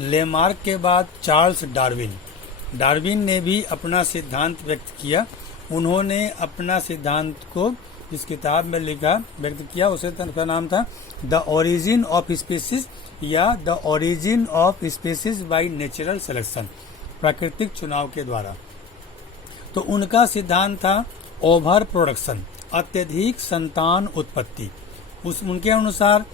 Lamarck के बाद Charles Darwin ने भी अपना सिद्धांत व्यक्त किया। उन्होंने अपना सिद्धांत को जिस किताब में व्यक्त किया उसका नाम था द ओरिजिन ऑफ स्पीसीज या the origin of species by natural selection, प्राकृतिक चुनाव के द्वारा। तो उनका सिद्धांत था ओवर प्रोडक्शन, अत्यधिक संतान उत्पत्ति। उनके अनुसार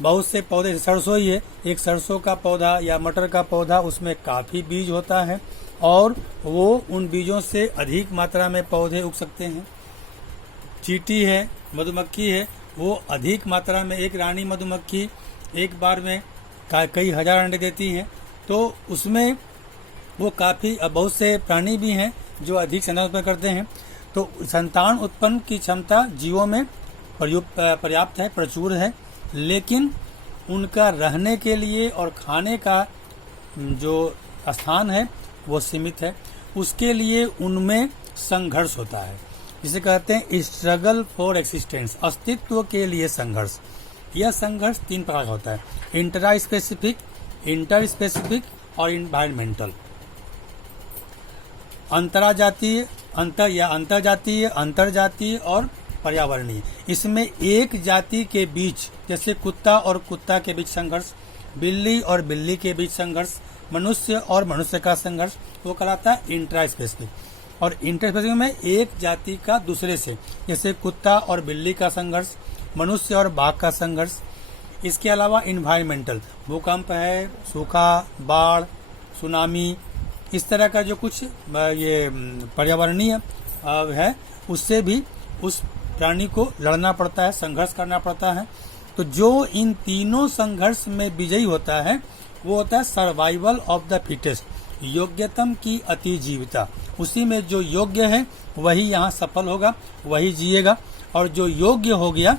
बहुत से पौधे, सरसों ही है, एक सरसों का पौधा या मटर का पौधा, उसमें काफी बीज होता है और वो उन बीजों से अधिक मात्रा में पौधे उग सकते हैं। चींटी है, मधुमक्खी है, वो अधिक मात्रा में, एक रानी मधुमक्खी एक बार में कई हजार अंडे देती है। तो उसमें वो काफी, बहुत से प्राणी भी हैं जो अधिक संतान उत्पन्न करते हैं। तो संतान उत्पन्न की क्षमता जीवों में पर्याप्त है, प्रचुर है, लेकिन उनका रहने के लिए और खाने का जो स्थान है वो सीमित है। उसके लिए उनमें संघर्ष होता है, जिसे कहते हैं स्ट्रगल फॉर एक्सिस्टेंस, अस्तित्व के लिए संघर्ष। यह संघर्ष 3 प्रकार का होता है, इंट्रा स्पेसिफिक, इंटर स्पेसिफिक और इन्वायरमेंटल। अंतरजातीय, अंतरजातीय और पर्यावरणीय। इसमें एक जाति के बीच, जैसे कुत्ता और कुत्ता के बीच संघर्ष, बिल्ली और बिल्ली के बीच संघर्ष, मनुष्य और मनुष्य का संघर्ष, वो कहलाता है इंट्रा स्पेसिफिक। और इंटर स्पेसिफिक में एक जाति का दूसरे से, जैसे कुत्ता और बिल्ली का संघर्ष, मनुष्य और बाघ का संघर्ष। इसके अलावा इन्वायरमेंटल, भूकंप है, सूखा, बाढ़, सुनामी, इस तरह का जो कुछ ये पर्यावरणीय है, उससे भी उस प्राणी को लड़ना पड़ता है, संघर्ष करना पड़ता है। तो जो इन तीनों संघर्ष में विजयी होता है वो होता है सर्वाइवल ऑफ द फिटेस्ट, योग्यतम की अतिजीविता। उसी में जो योग्य है वही यहाँ सफल होगा, वही जिएगा, और जो योग्य हो गया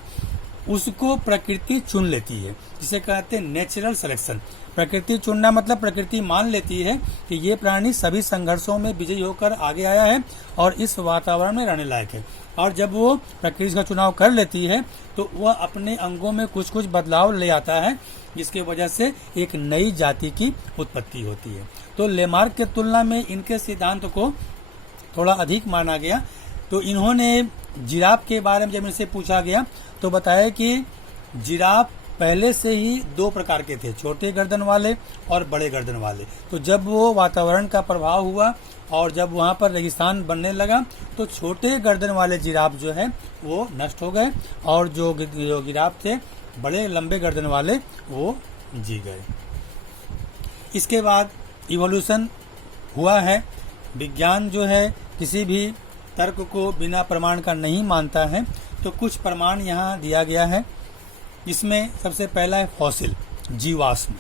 उसको प्रकृति चुन लेती है, जिसे कहते हैं नेचुरल सिलेक्शन। प्रकृति चुनना मतलब प्रकृति मान लेती है कि ये प्राणी सभी संघर्षों में विजयी होकर आगे आया है और इस वातावरण में रहने लायक है। और जब वो प्रकृति का चुनाव कर लेती है तो वह अपने अंगों में कुछ कुछ बदलाव ले आता है, जिसके वजह से एक नई जाति की उत्पत्ति होती है। तो लेमार्क के तुलना में इनके सिद्धांत को थोड़ा अधिक माना गया। तो इन्होंने जिराफ के बारे में जब इनसे पूछा गया तो बताया कि जिराफ पहले से ही 2 प्रकार के थे, छोटे गर्दन वाले और बड़े गर्दन वाले। तो जब वो वातावरण का प्रभाव हुआ और जब वहाँ पर रेगिस्तान बनने लगा तो छोटे गर्दन वाले जिराफ जो है वो नष्ट हो गए और जो जिराफ थे बड़े लंबे गर्दन वाले वो जी गए। इसके बाद इवोल्यूशन हुआ है। विज्ञान जो है किसी भी तर्क को बिना प्रमाण का नहीं मानता है, तो कुछ प्रमाण यहाँ दिया गया है। इसमें सबसे पहला है फॉसिल, जीवाश्म।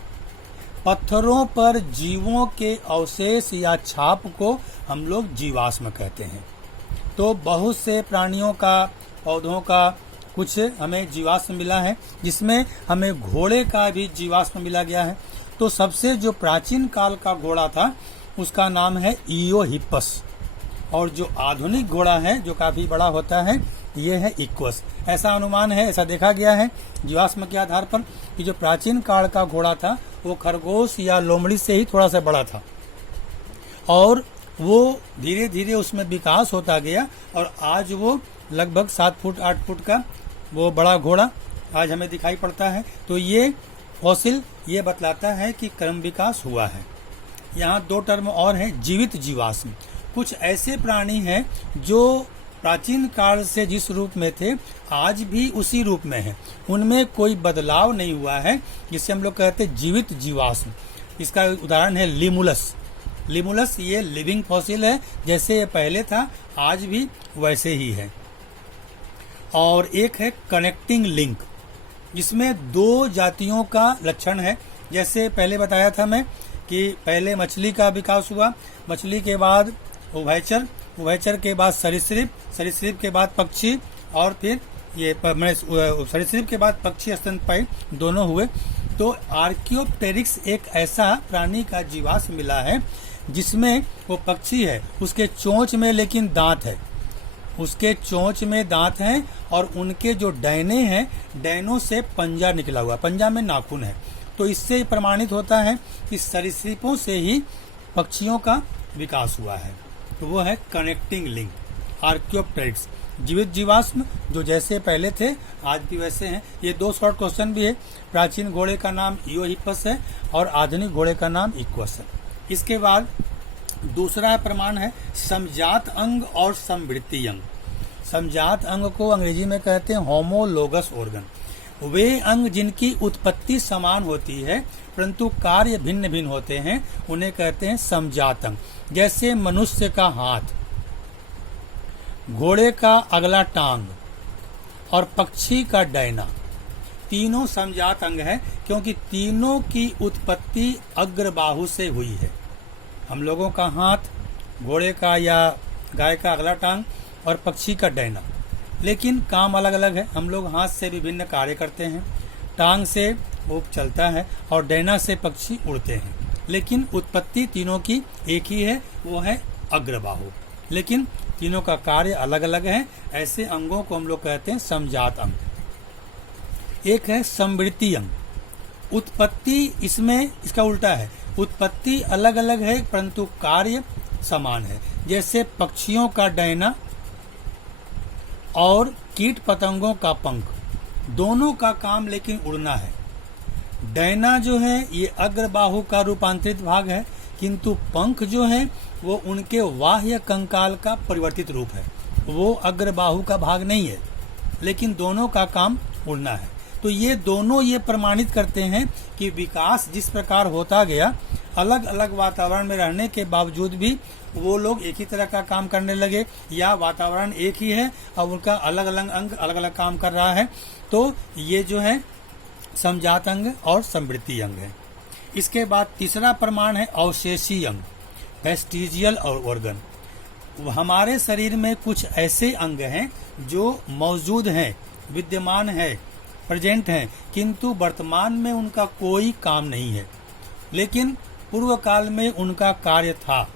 पत्थरों पर जीवों के अवशेष या छाप को हम लोग जीवाश्म कहते हैं। तो बहुत से प्राणियों का, पौधों का कुछ हमें जीवाश्म मिला है, जिसमें हमें घोड़े का भी जीवाश्म मिला गया है। तो सबसे जो प्राचीन काल का घोड़ा था उसका नाम है इयोहिपस, और जो आधुनिक घोड़ा है जो काफी बड़ा होता है ये है इक्वस। ऐसा अनुमान है, ऐसा देखा गया है जीवाश्म के आधार पर कि जो प्राचीन काल का घोड़ा था वो खरगोश या लोमड़ी से ही थोड़ा सा बड़ा था, और वो धीरे धीरे उसमें विकास होता गया और आज वो लगभग 7 फुट 8 फुट का वो बड़ा घोड़ा आज हमें दिखाई पड़ता है। तो ये फॉसिल ये बतलाता है कि क्रम विकास हुआ है। यहाँ 2 टर्म और हैं, जीवित जीवाश्म। कुछ ऐसे प्राणी हैं जो प्राचीन काल से जिस रूप में थे आज भी उसी रूप में हैं, उनमें कोई बदलाव नहीं हुआ है, जिसे हम लोग कहते हैं जीवित जीवाश्म। इसका उदाहरण है लिमुलस। लिमुलस ये लिविंग फॉसिल है, जैसे ये पहले था आज भी वैसे ही है। और एक है कनेक्टिंग लिंक, जिसमें 2 जातियों का लक्षण है। जैसे पहले बताया था मैं कि पहले मछली का विकास हुआ, मछली के बाद उभयचर, उभयचर के बाद सरीसृप, सरीसृप के बाद पक्षी, और फिर ये सरीसृप के बाद पक्षी स्तनपायी दोनों हुए। तो आर्कियोप्टेरिक्स एक ऐसा प्राणी का जीवाश्म मिला है जिसमें वो पक्षी है, उसके चोंच में लेकिन दांत है, उसके चोंच में दांत हैं और उनके जो डैने हैं, डैनों से पंजा निकला हुआ, पंजा में नाखून है, तो इससे प्रमाणित होता है कि सरीसृपों से ही पक्षियों का विकास हुआ है। तो वो है कनेक्टिंग लिंक। आर्कियोप्टेरिक्स, जीवित जीवाश्म जो जैसे पहले थे आज भी वैसे हैं। ये 2 शॉर्ट क्वेश्चन भी है। प्राचीन घोड़े का नाम इयोहिपस है और आधुनिक घोड़े का नाम इक्वस है। इसके बाद दूसरा प्रमाण है समजात अंग और समवृत्ति अंग। समजात अंग को अंग्रेजी में कहते हैं होमोलोगस ऑर्गन। वे अंग जिनकी उत्पत्ति समान होती है परंतु कार्य भिन्न भिन्न होते हैं उन्हें कहते हैं समजात अंग। जैसे मनुष्य का हाथ, घोड़े का अगला टांग और पक्षी का डैना, तीनों समजात अंग है क्योंकि तीनों की उत्पत्ति अग्रबाहु से हुई है। हम लोगों का हाथ, घोड़े का या गाय का अगला टांग और पक्षी का डैना, लेकिन काम अलग अलग है। हम लोग हाथ से विभिन्न कार्य करते हैं, टांग से वो चलता है और डैना से पक्षी उड़ते हैं, लेकिन उत्पत्ति तीनों की एक ही है, वो है अग्रबाहु, लेकिन तीनों का कार्य अलग अलग है। ऐसे अंगों को हम लोग कहते हैं समजात अंग। एक है समवृत्ति अंग। उत्पत्ति इसमें इसका उल्टा है, उत्पत्ति अलग अलग है परंतु कार्य समान है। जैसे पक्षियों का डैना और कीट पतंगों का पंख, दोनों का काम लेकिन उड़ना है। डैना जो है ये अग्रबाहु का रूपांतरित भाग है, किंतु पंख जो है वो उनके बाह्य कंकाल का परिवर्तित रूप है, वो अग्रबाहु का भाग नहीं है, लेकिन दोनों का काम उड़ना है। तो ये दोनों ये प्रमाणित करते हैं कि विकास जिस प्रकार होता गया, अलग अलग वातावरण में रहने के बावजूद भी वो लोग एक ही तरह का काम करने लगे, या वातावरण एक ही है और उनका अलग अलग अंग अलग अलग काम कर रहा है। तो ये जो है समजात अंग और समवृत्ति अंग है। इसके बाद तीसरा प्रमाण है अवशेषी अंग, वेस्टिजियल ऑर्गन। हमारे शरीर में कुछ ऐसे अंग हैं जो मौजूद हैं, विद्यमान है, प्रेजेंट हैं, किंतु वर्तमान में उनका कोई काम नहीं है, लेकिन पूर्व काल में उनका कार्य था,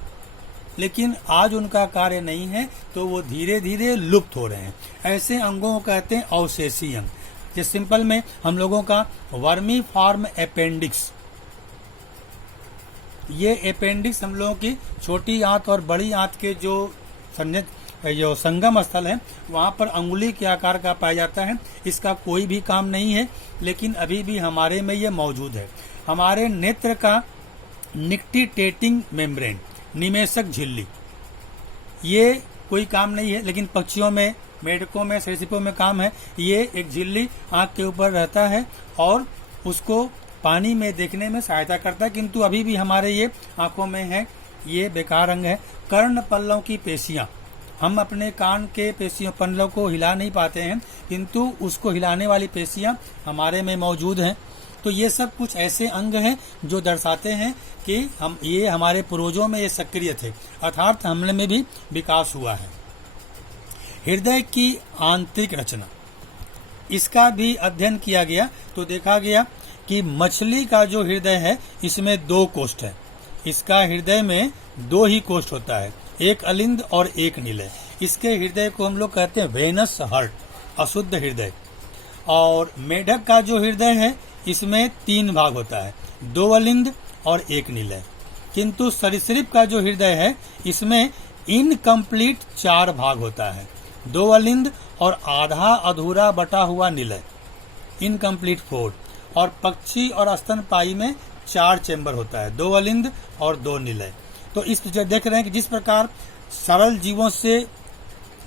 लेकिन आज उनका कार्य नहीं है, तो वो धीरे धीरे लुप्त हो रहे हैं। ऐसे अंगों को कहते हैं अवशेषी अंग। जैसे सिंपल में हम लोगों का वर्मी फॉर्म अपेंडिक्स, ये अपेंडिक्स हम लोगों की छोटी आंत और बड़ी आंत के जो संगम स्थल है वहाँ पर अंगुली के आकार का पाया जाता है। इसका कोई भी काम नहीं है, लेकिन अभी भी हमारे में ये मौजूद है। हमारे नेत्र का निक्टिटेटिंग मेम्ब्रेन, निमेषक झिल्ली, ये कोई काम नहीं है, लेकिन पक्षियों में, मेढकों में, सरीसृपों में काम है। ये एक झिल्ली आंख के ऊपर रहता है और उसको पानी में देखने में सहायता करता है, किंतु अभी भी हमारे ये आंखों में है, ये बेकार अंग है। कर्ण पल्लव की पेशियां, हम अपने कान के पेशियों पल्लव को हिला नहीं पाते हैं, किंतु उसको हिलाने वाली पेशियां हमारे में मौजूद हैं। तो ये सब कुछ ऐसे अंग हैं जो दर्शाते हैं कि हम ये हमारे पूर्वजों में ये सक्रिय थे, अर्थात हमने में भी विकास हुआ है। हृदय की आंतरिक रचना, इसका भी अध्ययन किया गया तो देखा गया कि मछली का जो हृदय है इसमें 2 कोष्ठ है। इसका हृदय में 2 ही कोष्ठ होता है, एक अलिंद और एक निलय। इसके हृदय को हम लोग कहते हैं वेनस हार्ट, अशुद्ध हृदय। और मेढक का जो हृदय है इसमें 3 भाग होता है, 2 अलिंद और एक निलय। किंतु सरीसृप का जो हृदय है इसमें इनकम्प्लीट 4 भाग होता है, 2 अलिंद और आधा अधूरा बटा हुआ निलय, इनकम्प्लीट 4। और पक्षी और स्तनपायी में 4 चेंबर होता है, 2 अलिंद और 2 निलय। तो इस देख रहे हैं कि जिस प्रकार सरल जीवों से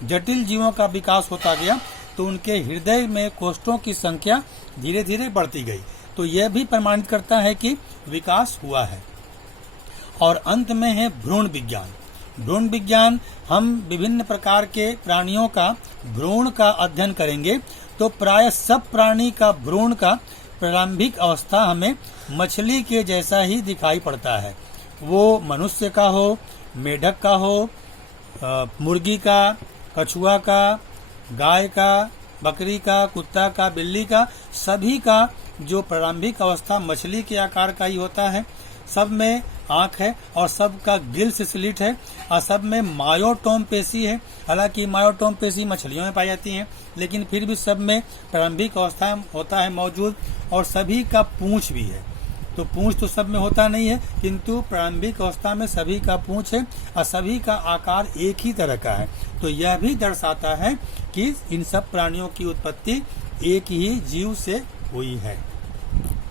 जटिल जीवों का विकास होता गया तो उनके हृदय में कोष्ठों की संख्या धीरे धीरे बढ़ती गई। तो यह भी प्रमाणित करता है कि विकास हुआ है। और अंत में है भ्रूण विज्ञान। भ्रूण विज्ञान, हम विभिन्न प्रकार के प्राणियों का भ्रूण का अध्ययन करेंगे तो प्राय सब प्राणी का भ्रूण का प्रारंभिक अवस्था हमें मछली के जैसा ही दिखाई पड़ता है। वो मनुष्य का हो, मेढक का हो, मुर्गी का, कछुआ का, गाय का, बकरी का, कुत्ता का, बिल्ली का, सभी का जो प्रारंभिक अवस्था मछली के आकार का ही होता है। सब में आंख है और सबका गिल्स स्लिट है और सब में मायोटोम पेशी है। हालांकि मायोटोम पेशी मछलियों में पाई जाती हैं, लेकिन फिर भी सब में प्रारंभिक अवस्था होता है मौजूद। और सभी का पूंछ भी है। तो पूंछ तो सब में होता नहीं है, किंतु प्रारंभिक अवस्था में सभी का पूंछ है और सभी का आकार एक ही तरह का है। तो यह भी दर्शाता है कि इन सब प्राणियों की उत्पत्ति एक ही जीव से हुई है।